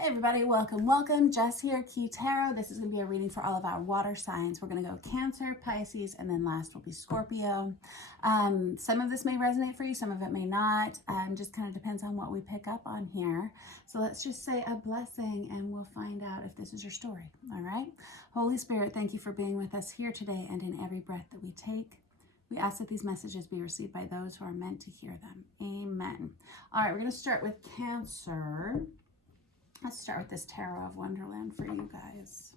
Hey everybody, welcome. Jess here, Key Tarot. This is going to be a reading for all of our water signs. We're going to go Cancer, Pisces, and then last will be Scorpio. Some of this may resonate for you, some of it may not. Just kind of depends on what we pick up on here. So let's just say a blessing and we'll find out if this is your story. All right? Holy Spirit, thank you for being with us here today and in every breath that we take. We ask that these messages be received by those who are meant to hear them. Amen. All right, we're going to start with Cancer. Let's start with this Tarot of Wonderland for you guys.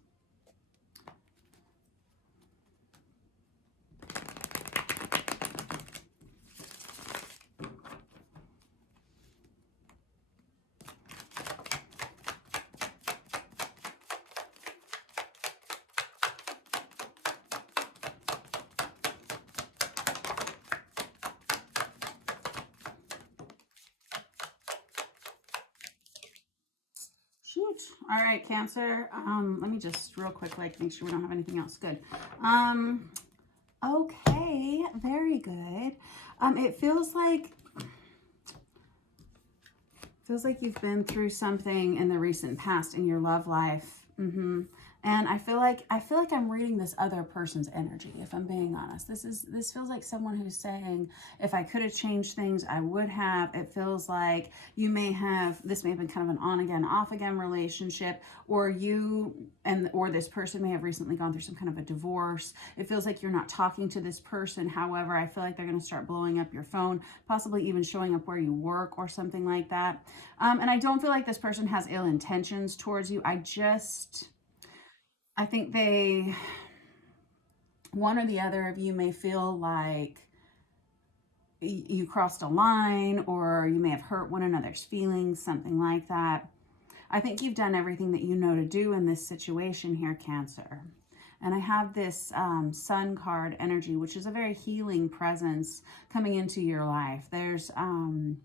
Shoot. All right, Cancer. Let me just real quick, make sure we don't have anything else. Good. Okay, very good. It feels like you've been through something in the recent past in your love life. And I feel like I'm reading this other person's energy, if I'm being honest. This feels like someone who's saying, if I could have changed things, I would have. It feels like this may have been kind of an on again, off again relationship, or or this person may have recently gone through some kind of a divorce. It feels like you're not talking to this person. However, I feel like they're going to start blowing up your phone, possibly even showing up where you work or something like that. And I don't feel like this person has ill intentions towards you. I think one or the other of you may feel like you crossed a line, or you may have hurt one another's feelings, something like that. I think you've done everything that you know to do in this situation here, Cancer. And I have this Sun card energy, which is a very healing presence coming into your life. There's an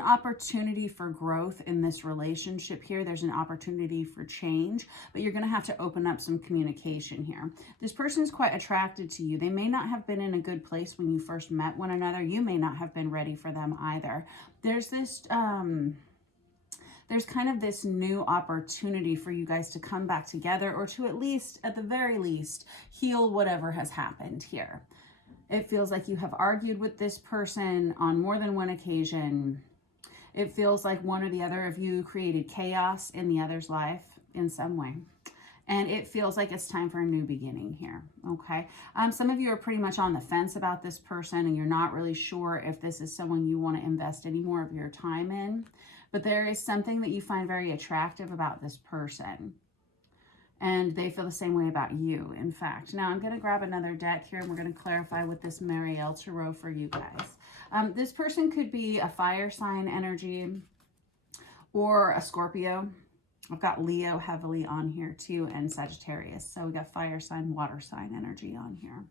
opportunity for growth in this relationship here. There's an opportunity for change, but you're going to have to open up some communication here. This person is quite attracted to you. They may not have been in a good place when you first met one another. You may not have been ready for them either. There's kind of this new opportunity for you guys to come back together, or to at the very least, heal whatever has happened here. It feels like you have argued with this person on more than one occasion. It feels like one or the other of you created chaos in the other's life in some way. And it feels like it's time for a new beginning here, okay? Some of you are pretty much on the fence about this person, and you're not really sure if this is someone you want to invest any more of your time in. But there is something that you find very attractive about this person. And they feel the same way about you, in fact. Now, I'm going to grab another deck here, and we're going to clarify with this Marielle Tarot for you guys. This person could be a fire sign energy or a Scorpio. I've got Leo heavily on here too, and Sagittarius. So we got fire sign, water sign energy on here.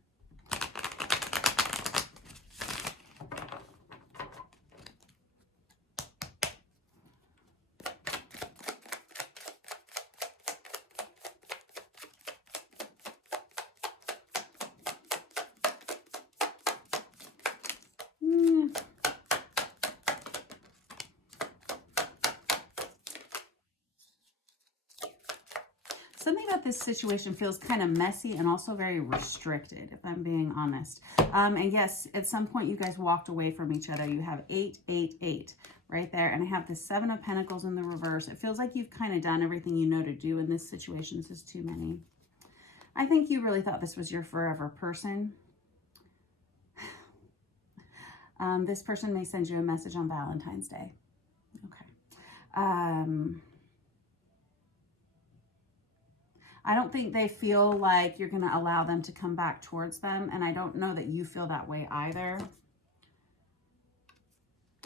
Something about this situation feels kind of messy and also very restricted, if I'm being honest. And yes, at some point you guys walked away from each other. You have 8, 8, 8 right there. And I have the 7 of Pentacles in the reverse. It feels like you've kind of done everything you know to do in this situation. This is too many. I think you really thought this was your forever person. This person may send you a message on Valentine's Day. Okay. I don't think they feel like you're going to allow them to come back towards them. And I don't know that you feel that way either.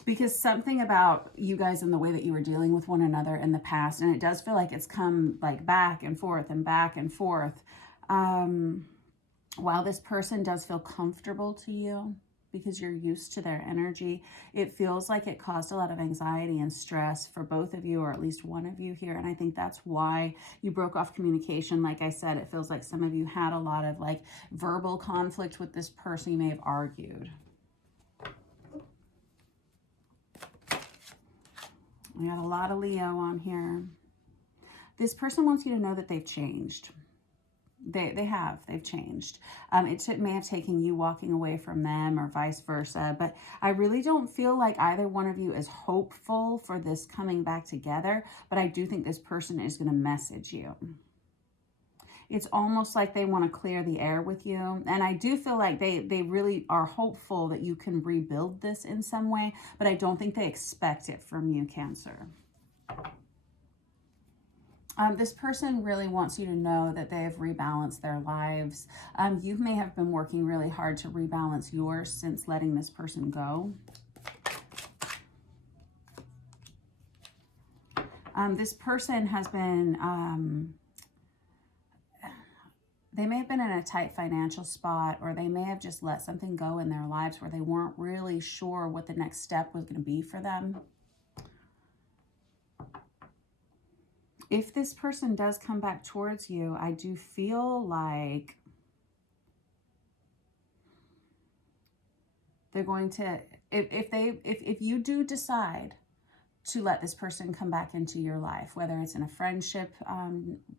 Because something about you guys and the way that you were dealing with one another in the past, and it does feel like it's come like back and forth and back and forth. While this person does feel comfortable to you, because you're used to their energy, it feels like it caused a lot of anxiety and stress for both of you, or at least one of you here. And I think that's why you broke off communication. Like I said, it feels like some of you had a lot of verbal conflict with this person. You may have argued. We got a lot of Leo on here. This person wants you to know that they've changed. They've changed. It may have taken you walking away from them or vice versa, but I really don't feel like either one of you is hopeful for this coming back together, but I do think this person is going to message you. It's almost like they want to clear the air with you. And I do feel like they really are hopeful that you can rebuild this in some way, but I don't think they expect it from you, Cancer. This person really wants you to know that they have rebalanced their lives. You may have been working really hard to rebalance yours since letting this person go. This person has been... they may have been in a tight financial spot, or they may have just let something go in their lives where they weren't really sure what the next step was going to be for them. If this person does come back towards you, I do feel like they're going to, if you do decide to let this person come back into your life, whether it's in a friendship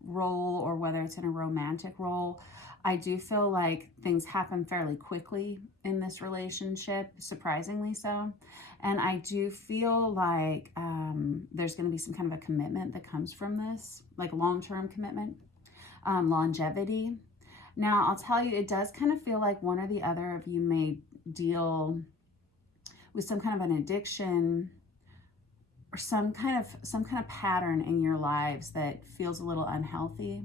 role or whether it's in a romantic role, I do feel like things happen fairly quickly in this relationship, surprisingly so. And I do feel like there's going to be some kind of a commitment that comes from this, like long-term commitment, longevity. Now, I'll tell you, it does kind of feel like one or the other of you may deal with some kind of an addiction or some kind of pattern in your lives that feels a little unhealthy.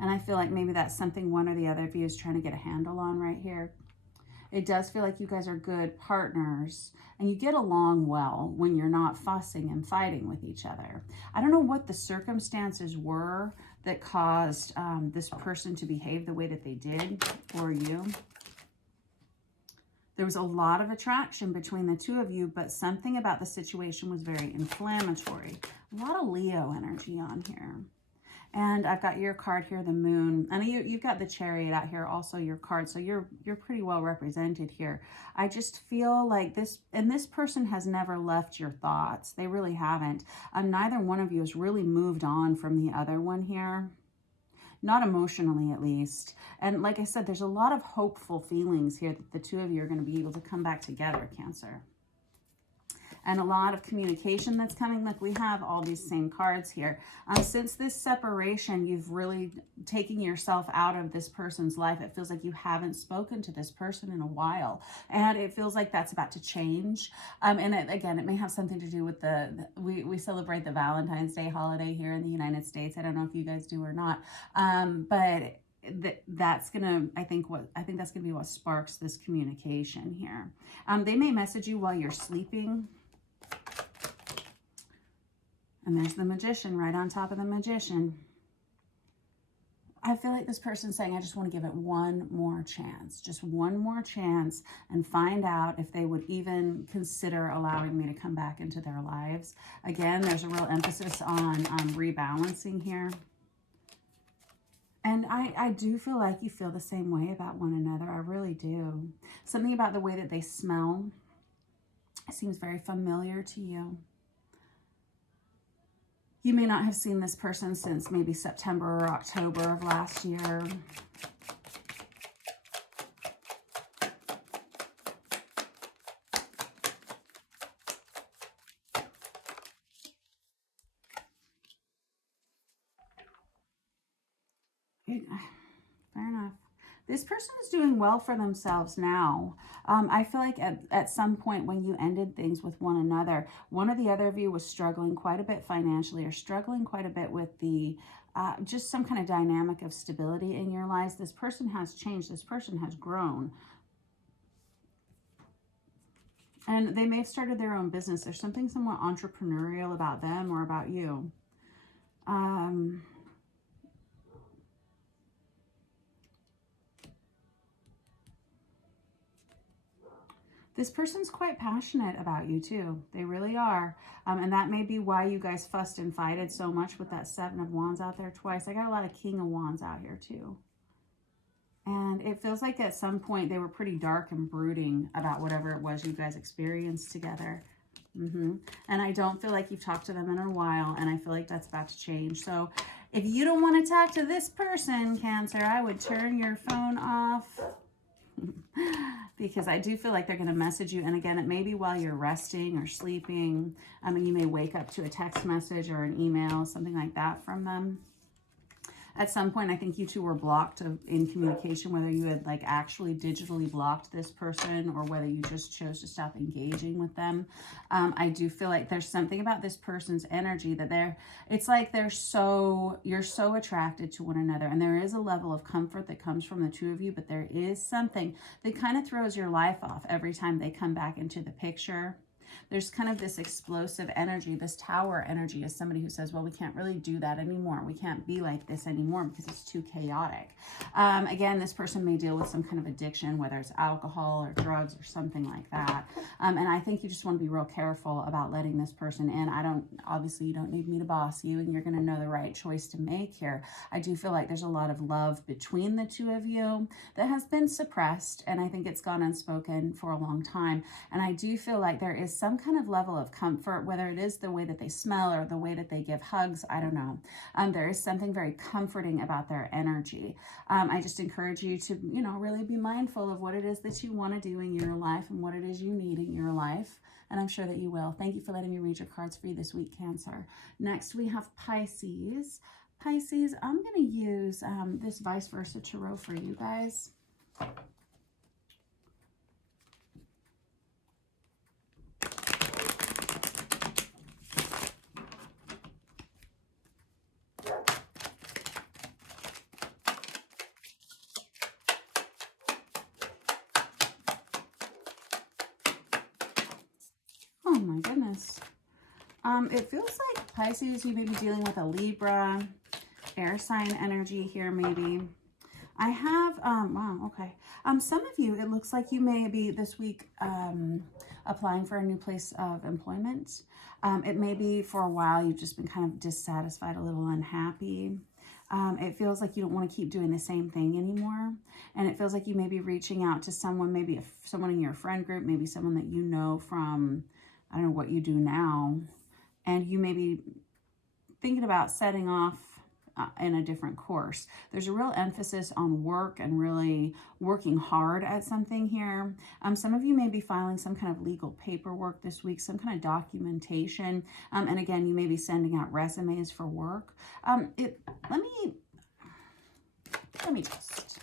And I feel like maybe that's something one or the other of you is trying to get a handle on right here. It does feel like you guys are good partners and you get along well when you're not fussing and fighting with each other. I don't know what the circumstances were that caused this person to behave the way that they did, or you. There was a lot of attraction between the two of you, but something about the situation was very inflammatory. A lot of Leo energy on here. And I've got your card here, the Moon. And you've got the Chariot out here, also your card. So you're pretty well represented here. I just feel like this person has never left your thoughts. They really haven't. Neither one of you has really moved on from the other one here. Not emotionally, at least. And like I said, there's a lot of hopeful feelings here that the two of you are going to be able to come back together, Cancer. And a lot of communication that's coming. Look, we have all these same cards here. Since this separation, you've really taken yourself out of this person's life. It feels like you haven't spoken to this person in a while. And it feels like that's about to change. And again, it may have something to do with we celebrate the Valentine's Day holiday here in the United States. I don't know if you guys do or not. But that's gonna, I think that's gonna be what sparks this communication here. They may message you while you're sleeping. And there's the Magician right on top of the Magician. I feel like this person's saying, I just want to give it one more chance. Just one more chance and find out if they would even consider allowing me to come back into their lives. Again, there's a real emphasis on rebalancing here. And I do feel like you feel the same way about one another. I really do. Something about the way that they smell seems very familiar to you. You may not have seen this person since maybe September or October of last year. Fair enough. This person is doing well for themselves now. I feel like at some point when you ended things with one another, one or the other of you was struggling quite a bit financially, or struggling quite a bit with the just some kind of dynamic of stability in your lives. This person has changed. This person has grown. And they may have started their own business. There's something somewhat entrepreneurial about them or about you. This person's quite passionate about you too. They really are. And that may be why you guys fussed and fighted so much with that Seven of Wands out there twice. I got a lot of King of Wands out here too. And it feels like at some point they were pretty dark and brooding about whatever it was you guys experienced together. And I don't feel like you've talked to them in a while, and I feel like that's about to change. So if you don't want to talk to this person, Cancer, I would turn your phone off. Because I do feel like they're going to message you. And again, it may be while you're resting or sleeping. I mean, you may wake up to a text message or an email, something like that from them. At some point, I think you two were blocked in communication, whether you had like actually digitally blocked this person or whether you just chose to stop engaging with them. I do feel like there's something about this person's energy that it's like you're so attracted to one another, and there is a level of comfort that comes from the two of you, but there is something that kind of throws your life off every time they come back into the picture. There's kind of this explosive energy, this tower energy, as somebody who says, well, we can't really do that anymore. We can't be like this anymore because it's too chaotic. Again, this person may deal with some kind of addiction, whether it's alcohol or drugs or something like that. And I think you just want to be real careful about letting this person in. Obviously you don't need me to boss you, and you're going to know the right choice to make here. I do feel like there's a lot of love between the two of you that has been suppressed, and I think it's gone unspoken for a long time. And I do feel like there is some kind of level of comfort, whether it is the way that they smell or the way that they give hugs, I don't know. There is something very comforting about their energy. I just encourage you to, really be mindful of what it is that you want to do in your life and what it is you need in your life. And I'm sure that you will. Thank you for letting me read your cards for you this week, Cancer. Next, we have Pisces. Pisces, I'm going to use this vice versa tarot for you guys. Oh my goodness. It feels like Pisces, you may be dealing with a Libra, air sign energy here maybe. I have, wow, okay. Some of you, it looks like you may be this week applying for a new place of employment. It may be for a while you've just been kind of dissatisfied, a little unhappy. It feels like you don't want to keep doing the same thing anymore. And it feels like you may be reaching out to someone, maybe someone in your friend group, maybe someone that you know from, I don't know what you do now. And you may be thinking about setting off in a different course. There's a real emphasis on work and really working hard at something here. Some of you may be filing some kind of legal paperwork this week, some kind of documentation. And again, you may be sending out resumes for work. Let me just...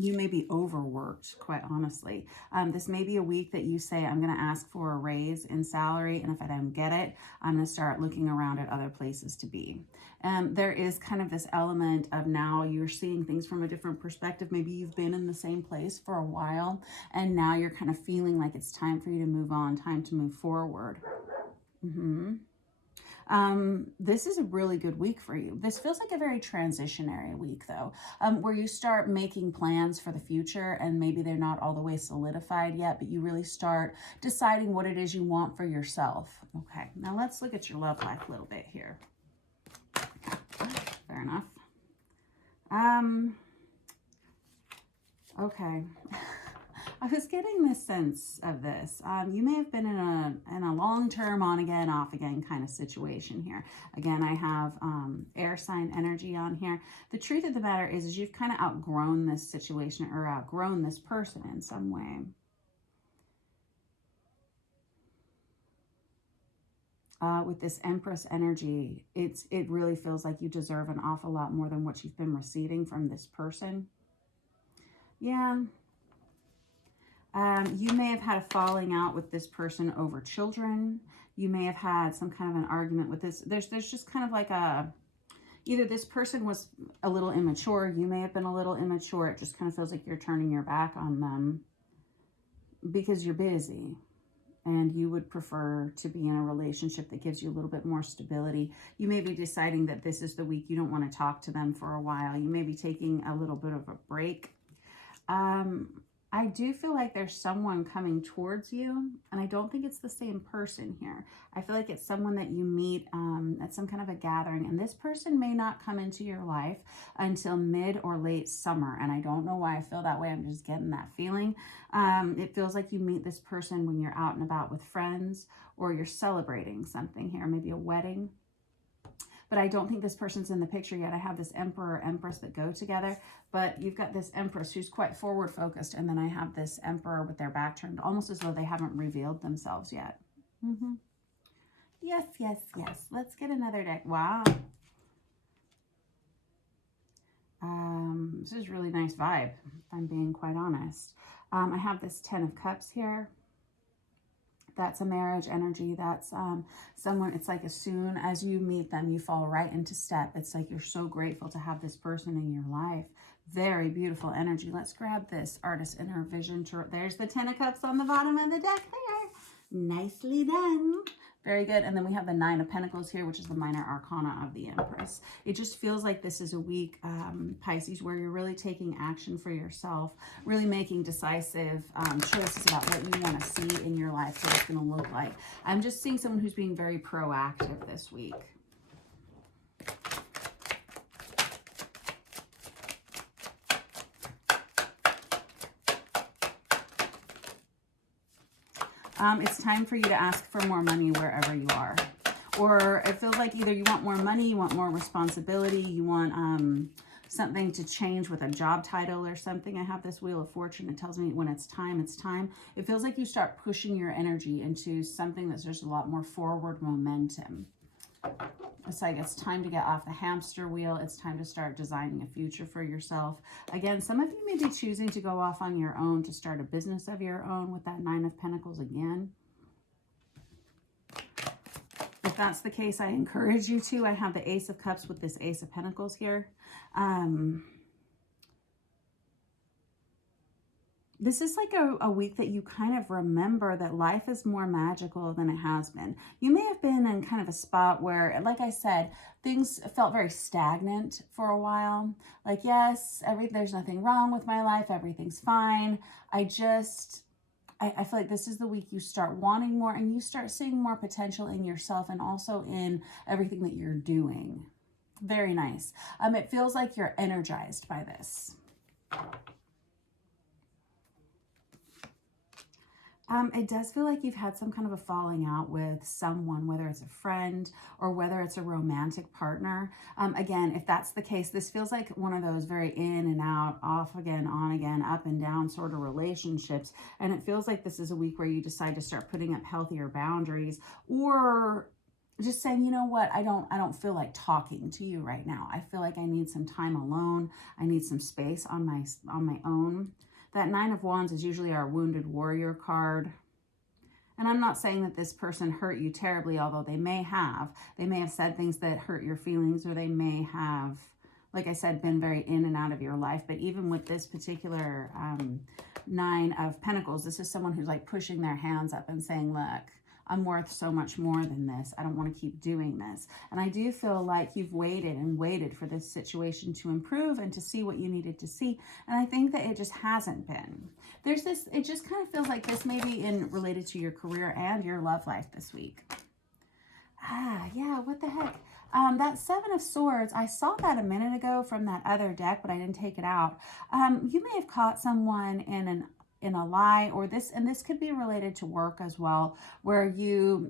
You may be overworked, quite honestly. This may be a week that you say, I'm going to ask for a raise in salary, and if I don't get it, I'm going to start looking around at other places to be. There is kind of this element of now you're seeing things from a different perspective. Maybe you've been in the same place for a while, and now you're kind of feeling like it's time for you to move on, time to move forward. This is a really good week for you. This feels like a very transitionary week though, where you start making plans for the future, and maybe they're not all the way solidified yet, but you really start deciding what it is you want for yourself. Okay, now let's look at your love life a little bit here. Fair enough. Okay. I was getting this sense of this. You may have been in a long-term on-again, off-again kind of situation here. Again, I have air sign energy on here. The truth of the matter is you've kind of outgrown this situation or outgrown this person in some way. With this Empress energy, it really feels like you deserve an awful lot more than what you've been receiving from this person. Yeah. You may have had a falling out with this person over children. You may have had some kind of an argument with this. There's just kind of like either this person was a little immature. You may have been a little immature. It just kind of feels like you're turning your back on them because you're busy. And you would prefer to be in a relationship that gives you a little bit more stability. You may be deciding that this is the week you don't want to talk to them for a while. You may be taking a little bit of a break. I do feel like there's someone coming towards you, and I don't think it's the same person here. I feel like it's someone that you meet at some kind of a gathering, and this person may not come into your life until mid or late summer, and I don't know why I feel that way. I'm just getting that feeling. It feels like you meet this person when you're out and about with friends, or you're celebrating something here, maybe a wedding. But I don't think this person's in the picture yet. I have this Emperor, Empress that go together, but you've got this Empress who's quite forward focused, and then I have this Emperor with their back turned, almost as though they haven't revealed themselves yet. Yes, yes, yes. Let's get another deck. Wow. This is really nice vibe, if I'm being quite honest. I have this 10 of Cups here. That's a marriage energy. That's someone, it's like as soon as you meet them, you fall right into step. It's like you're so grateful to have this person in your life. Very beautiful energy. Let's grab this Artist Inner Vision. There's the 10 of Cups on the bottom of the deck there. Nicely done. Very good. And then we have the 9 of Pentacles here, which is the minor arcana of the Empress. It just feels like this is a week, Pisces, where you're really taking action for yourself, really making decisive choices about what you want to see in your life, what it's going to look like. I'm just seeing someone who's being very proactive this week. It's time for you to ask for more money wherever you are. Or it feels like either you want more money, you want more responsibility, you want something to change with a job title or something. I have this Wheel of Fortune. It tells me when it's time, it's time. It feels like you start pushing your energy into something that's just a lot more forward momentum. It's like it's time to get off the hamster wheel. It's time to start designing a future for yourself. Again, some of you may be choosing to go off on your own to start a business of your own with that 9 of Pentacles again. If that's the case, I encourage you to. I have the Ace of Cups with this Ace of Pentacles here. This is like a week that you kind of remember that life is more magical than it has been. You may have been in kind of a spot where, like I said, things felt very stagnant for a while. Like, yes, there's nothing wrong with my life. Everything's fine. I feel like this is the week you start wanting more and you start seeing more potential in yourself and also in everything that you're doing. Very nice. It feels like you're energized by this. It does feel like you've had some kind of a falling out with someone, whether it's a friend or whether it's a romantic partner. Again, if that's the case, this feels like one of those very in and out, off again, on again, up and down sort of relationships. And it feels like this is a week where you decide to start putting up healthier boundaries, or just saying, you know what, I don't feel like talking to you right now. I feel like I need some time alone. I need some space on my own. That 9 of Wands is usually our Wounded Warrior card. And I'm not saying that this person hurt you terribly, although they may have. They may have said things that hurt your feelings, or they may have, like I said, been very in and out of your life. But even with this particular 9 of Pentacles, this is someone who's like pushing their hands up and saying, look, I'm worth so much more than this. I don't want to keep doing this. And I do feel like you've waited and waited for this situation to improve and to see what you needed to see. And I think that it just hasn't been. There's this, it just kind of feels like this may be related to your career and your love life this week. Yeah, what the heck? That 7 of Swords, I saw that a minute ago from that other deck, but I didn't take it out. You may have caught someone in a lie, or this could be related to work as well, where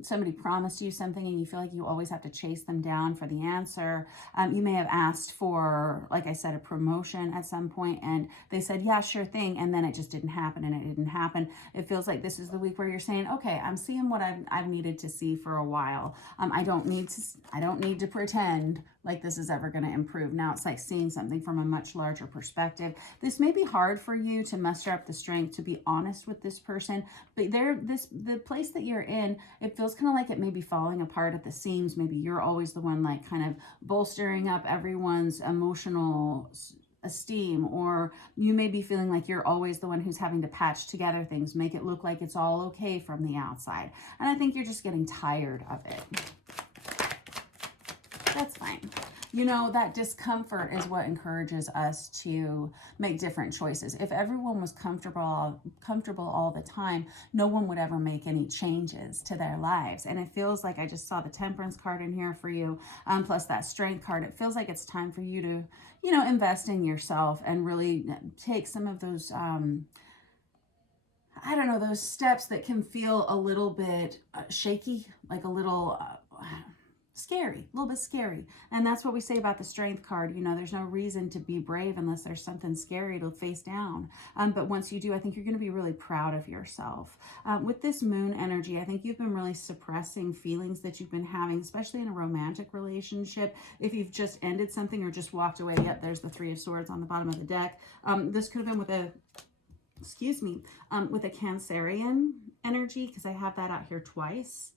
somebody promised you something and you feel like you always have to chase them down for the answer. You may have asked for, like I said, a promotion at some point and they said, yeah, sure thing, and then it just didn't happen and it didn't happen. It feels like this is the week where you're saying, okay, I'm seeing what I've needed to see for a while. I don't need to pretend like this is ever going to improve. Now it's like seeing something from a much larger perspective. This may be hard for you to muster up the strength to be honest with this person, but the place that you're in, it feels kind of like it may be falling apart at the seams. Maybe you're always the one like kind of bolstering up everyone's emotional esteem, or you may be feeling like you're always the one who's having to patch together things, make it look like it's all okay from the outside. And I think you're just getting tired of it. That's fine. fine. You know, that discomfort is what encourages us to make different choices. If everyone was comfortable all the time, no one would ever make any changes to their lives. And it feels like, I just saw the Temperance card in here for you, plus that Strength card. It feels like it's time for you to, you know, invest in yourself and really take some of those, I don't know, those steps that can feel a little bit shaky, like a little scary, a little bit scary. And that's what we say about the Strength card. You know, there's no reason to be brave unless there's something scary to face down. But once you do, I think you're going to be really proud of yourself. With this Moon energy, I think you've been really suppressing feelings that you've been having, especially in a romantic relationship. If you've just ended something or just walked away, yep, there's the Three of Swords on the bottom of the deck. This could have been with a, excuse me, with a Cancerian energy, because I have that out here twice.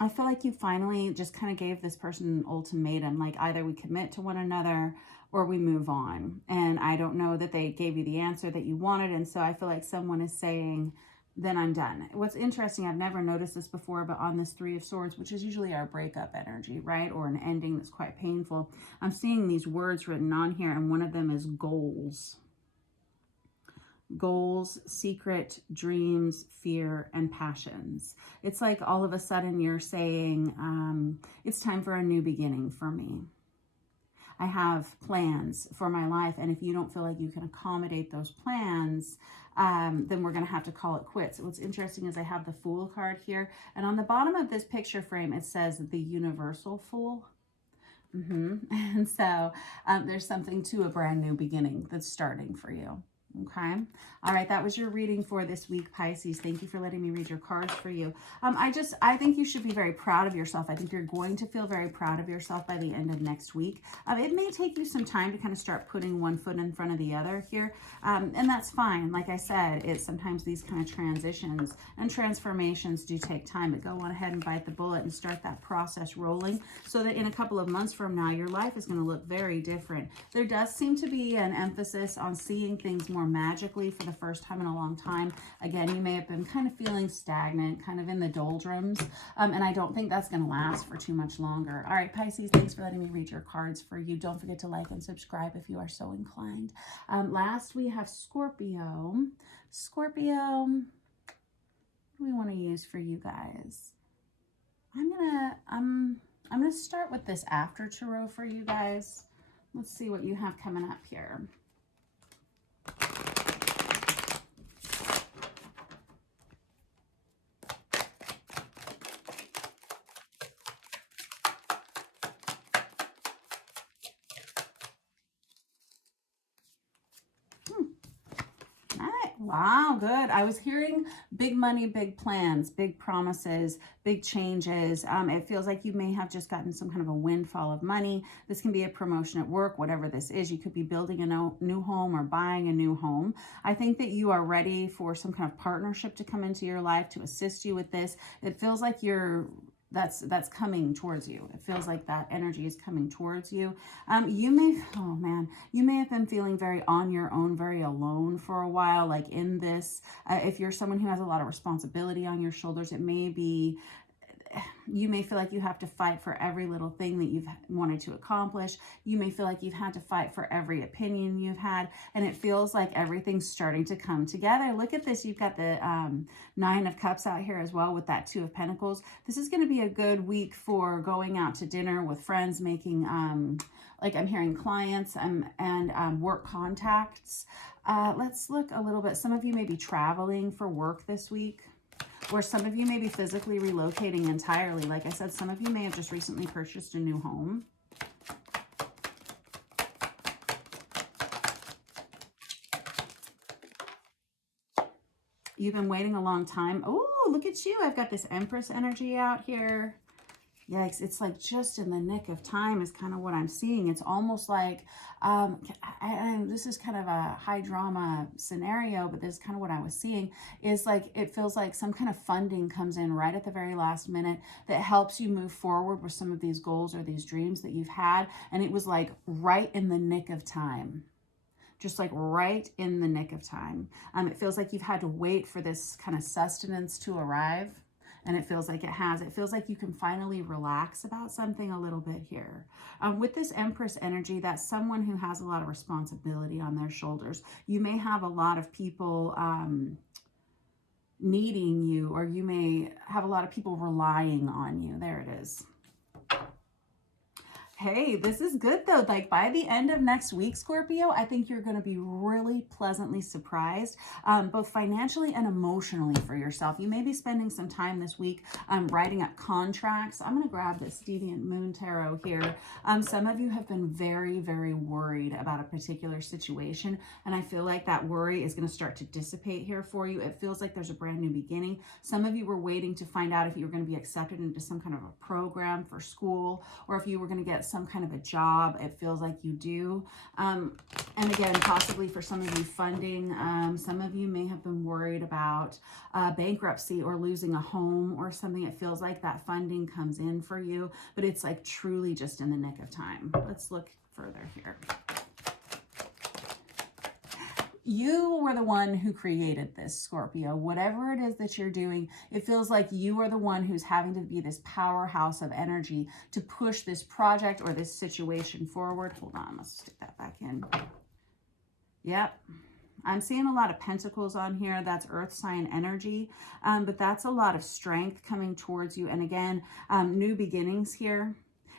I feel like you finally just kind of gave this person an ultimatum, like either we commit to one another or we move on. And I don't know that they gave you the answer that you wanted. And so I feel like someone is saying, then I'm done. What's interesting, I've never noticed this before, but on this Three of Swords, which is usually our breakup energy, right? Or an ending that's quite painful. I'm seeing these words written on here, and one of them is goals. Goals, secret, dreams, fear, and passions. It's like all of a sudden you're saying, it's time for a new beginning for me. I have plans for my life, and if you don't feel like you can accommodate those plans, then we're going to have to call it quits. What's interesting is I have the Fool card here, and on the bottom of this picture frame, it says the Universal Fool. And so there's something to a brand new beginning that's starting for you. Okay. All right. That was your reading for this week, Pisces. Thank you for letting me read your cards for you. I think you should be very proud of yourself. I think you're going to feel very proud of yourself by the end of next week. It may take you some time to kind of start putting one foot in front of the other here. And that's fine. Like I said, it's sometimes these kind of transitions and transformations do take time, but go on ahead and bite the bullet and start that process rolling so that in a couple of months from now, your life is going to look very different. There does seem to be an emphasis on seeing things more magically for the first time in a long time. Again, you may have been kind of feeling stagnant, kind of in the doldrums, and I don't think that's going to last for too much longer. All right, Pisces, thanks for letting me read your cards for you. Don't forget to like and subscribe if you are so inclined. Last, we have Scorpio. Scorpio, what do we want to use for you guys? I'm gonna start with this after tarot for you guys. Let's see what you have coming up here. Wow, good. I was hearing big money, big plans, big promises, big changes. It feels like you may have just gotten some kind of a windfall of money. This can be a promotion at work, whatever this is. You could be building a new home or buying a new home. I think that you are ready for some kind of partnership to come into your life to assist you with this. It feels like that's coming towards you. It feels like that energy is coming towards you. You may have been feeling very on your own, very alone for a while, like in this. If you're someone who has a lot of responsibility on your shoulders, you may feel like you have to fight for every little thing that you've wanted to accomplish. You may feel like you've had to fight for every opinion you've had, and it feels like everything's starting to come together. Look at this. You've got the Nine of Cups out here as well with that Two of Pentacles. This is going to be a good week for going out to dinner with friends, making, like I'm hearing clients and work contacts. Let's look a little bit. Some of you may be traveling for work this week. Or some of you may be physically relocating entirely. Like I said, some of you may have just recently purchased a new home. You've been waiting a long time. Oh, look at you. I've got this Empress energy out here. Yikes, it's like just in the nick of time is kind of what I'm seeing. It's almost like, this is kind of a high drama scenario, but this is kind of what I was seeing, is like, it feels like some kind of funding comes in right at the very last minute that helps you move forward with some of these goals or these dreams that you've had. And it was like right in the nick of time. Just like right in the nick of time. It feels like you've had to wait for this kind of sustenance to arrive. And it feels like it has. It feels like you can finally relax about something a little bit here. With this Empress energy, that's someone who has a lot of responsibility on their shoulders. You may have a lot of people needing you, or you may have a lot of people relying on you. There it is. Hey, this is good though. Like by the end of next week, Scorpio, I think you're going to be really pleasantly surprised, both financially and emotionally for yourself. You may be spending some time this week writing up contracts. I'm going to grab this Deviant Moon Tarot here. Some of you have been very, very worried about a particular situation, and I feel like that worry is going to start to dissipate here for you. It feels like there's a brand new beginning. Some of you were waiting to find out if you were going to be accepted into some kind of a program for school, or if you were going to get some kind of a job. It feels like you do. And again, possibly for some of you, funding. Some of you may have been worried about bankruptcy or losing a home or something. It feels like that funding comes in for you, but it's like truly just in the nick of time. Let's look further here. You were the one who created this, Scorpio. Whatever it is that you're doing, it feels like you are the one who's having to be this powerhouse of energy to push this project or this situation forward. Hold on, let's stick that back in. Yep. I'm seeing a lot of pentacles on here. That's earth sign energy, but that's a lot of strength coming towards you. And again, new beginnings here.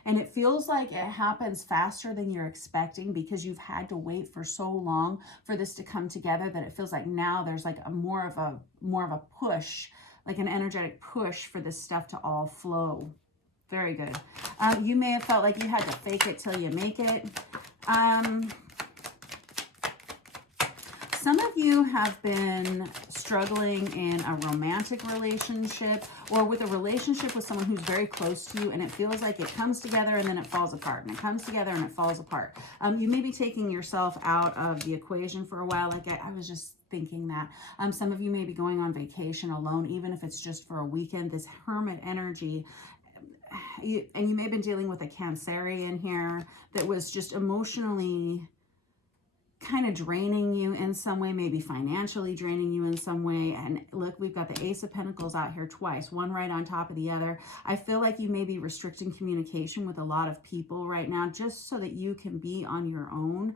And it feels like it happens faster than you're expecting because you've had to wait for so long for this to come together, that it feels like now there's like more of a push, like an energetic push for this stuff to all flow. Very good. You may have felt like you had to fake it till you make it. Some of you have been struggling in a romantic relationship or with a relationship with someone who's very close to you, and it feels like it comes together and then it falls apart, and it comes together and it falls apart. You may be taking yourself out of the equation for a while. Like I was just thinking that. Some of you may be going on vacation alone, even if it's just for a weekend. This Hermit energy, and you may have been dealing with a Cancerian here that was just emotionally kind of draining you in some way, maybe financially draining you in some way. And look, we've got the Ace of Pentacles out here twice, one right on top of the other. I feel like you may be restricting communication with a lot of people right now just so that you can be on your own.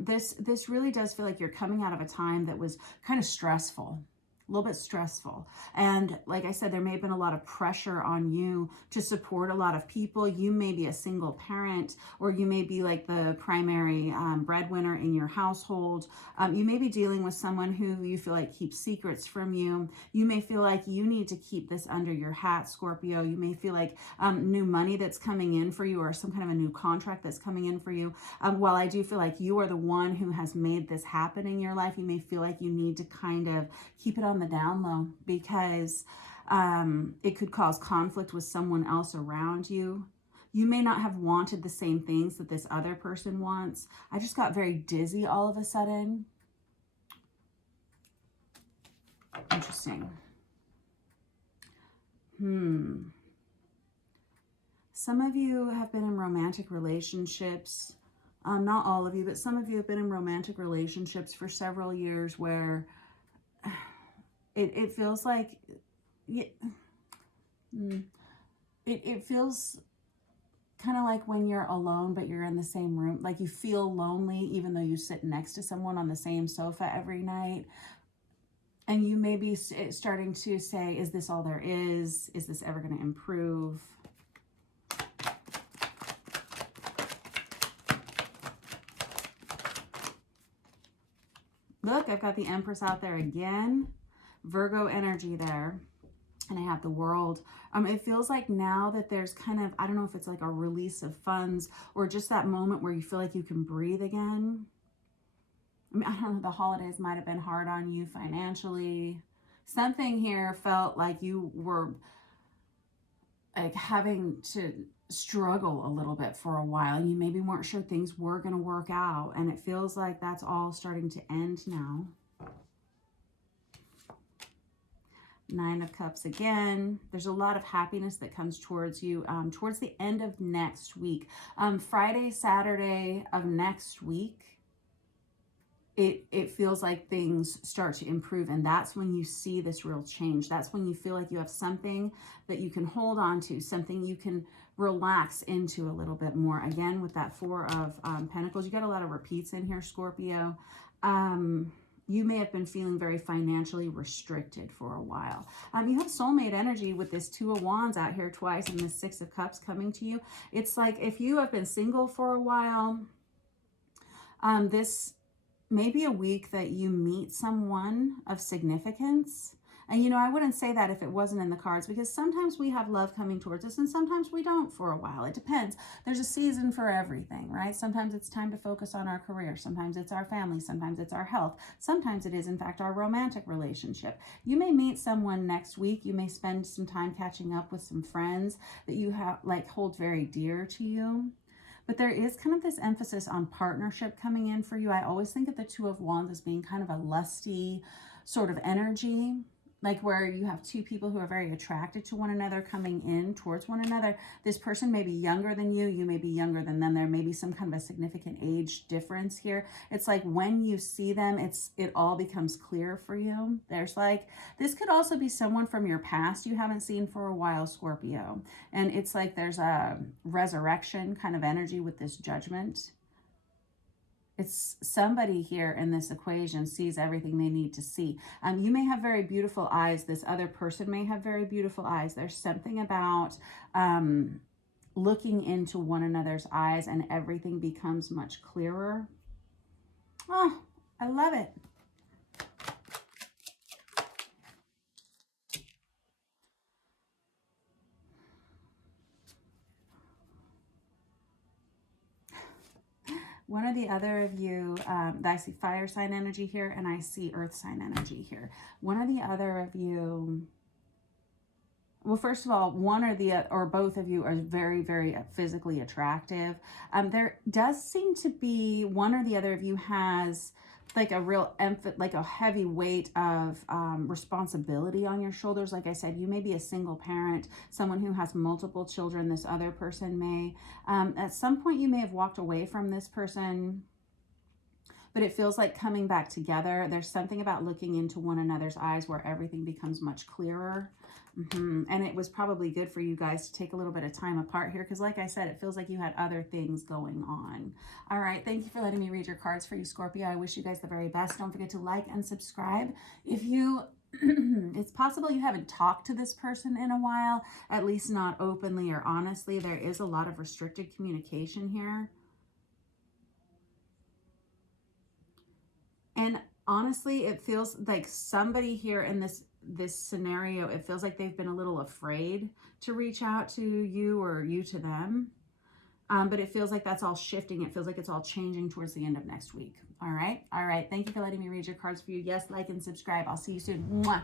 This really does feel like you're coming out of a time that was kind of stressful. A little bit stressful. And like I said, there may have been a lot of pressure on you to support a lot of people. You may be a single parent, or you may be like the primary breadwinner in your household. You may be dealing with someone who you feel like keeps secrets from you. You may feel like you need to keep this under your hat, Scorpio. You may feel like new money that's coming in for you, or some kind of a new contract that's coming in for you. While I do feel like you are the one who has made this happen in your life, you may feel like you need to kind of keep it on the down low, because it could cause conflict with someone else around you. You may not have wanted the same things that this other person wants. I just got very dizzy all of a sudden. Interesting. Some of you have been in romantic relationships. Not all of you, but some of you have been in romantic relationships for several years where it feels like it feels kind of like when you're alone but you're in the same room, like you feel lonely even though you sit next to someone on the same sofa every night. And you may be starting to say, is this all there is? Is this ever going to improve? Look, I've got the Empress out there again. Virgo energy there. And I have the World. It feels like now that there's kind of, I don't know if it's like a release of funds or just that moment where you feel like you can breathe again. I mean, I don't know, the holidays might have been hard on you financially. Something here felt like you were like having to struggle a little bit for a while. You maybe weren't sure things were going to work out. And it feels like that's all starting to end now. Nine of Cups again. There's a lot of happiness that comes towards you towards the end of next week. Friday, Saturday of next week. it feels like things start to improve. And that's when you see this real change. That's when you feel like you have something that you can hold on to, something you can relax into a little bit more. Again, with that Four of Pentacles, you got a lot of repeats in here, Scorpio. You may have been feeling very financially restricted for a while. You have soulmate energy with this Two of Wands out here twice and this Six of Cups coming to you. It's like if you have been single for a while, this may be a week that you meet someone of significance. And, you know, I wouldn't say that if it wasn't in the cards, because sometimes we have love coming towards us and sometimes we don't for a while. It depends. There's a season for everything, right? Sometimes it's time to focus on our career. Sometimes it's our family. Sometimes it's our health. Sometimes it is, in fact, our romantic relationship. You may meet someone next week. You may spend some time catching up with some friends that you have, like, hold very dear to you. But there is kind of this emphasis on partnership coming in for you. I always think of the Two of Wands as being kind of a lusty sort of energy, like where you have two people who are very attracted to one another coming in towards one another. This person may be younger than you. You may be younger than them. There may be some kind of a significant age difference here. It's like when you see them, it all becomes clear for you. There's like, this could also be someone from your past you haven't seen for a while, Scorpio. And it's like there's a resurrection kind of energy with this Judgment. It's somebody here in this equation sees everything they need to see. You may have very beautiful eyes. This other person may have very beautiful eyes. There's something about looking into one another's eyes and everything becomes much clearer. Oh, I love it. One or the other of you, I see fire sign energy here and I see earth sign energy here. One or the other of you, well, first of all, one or the or both of you are very, very physically attractive. There does seem to be one or the other of you has like a real like a heavy weight of responsibility on your shoulders. Like I said, you may be a single parent, someone who has multiple children. This other person may. At some point, you may have walked away from this person, but it feels like coming back together. There's something about looking into one another's eyes where everything becomes much clearer. And it was probably good for you guys to take a little bit of time apart here because, like I said, it feels like you had other things going on. All right. Thank you for letting me read your cards for you, Scorpio. I wish you guys the very best. Don't forget to like and subscribe. If you, it's possible you haven't talked to this person in a while, at least not openly or honestly. There is a lot of restricted communication here. And honestly, it feels like somebody here in this scenario, it feels like they've been a little afraid to reach out to you or you to them. But it feels like that's all shifting. It feels like it's all changing towards the end of next week. All right. All right. Thank you for letting me read your cards for you. Yes, like and subscribe. I'll see you soon. Mwah.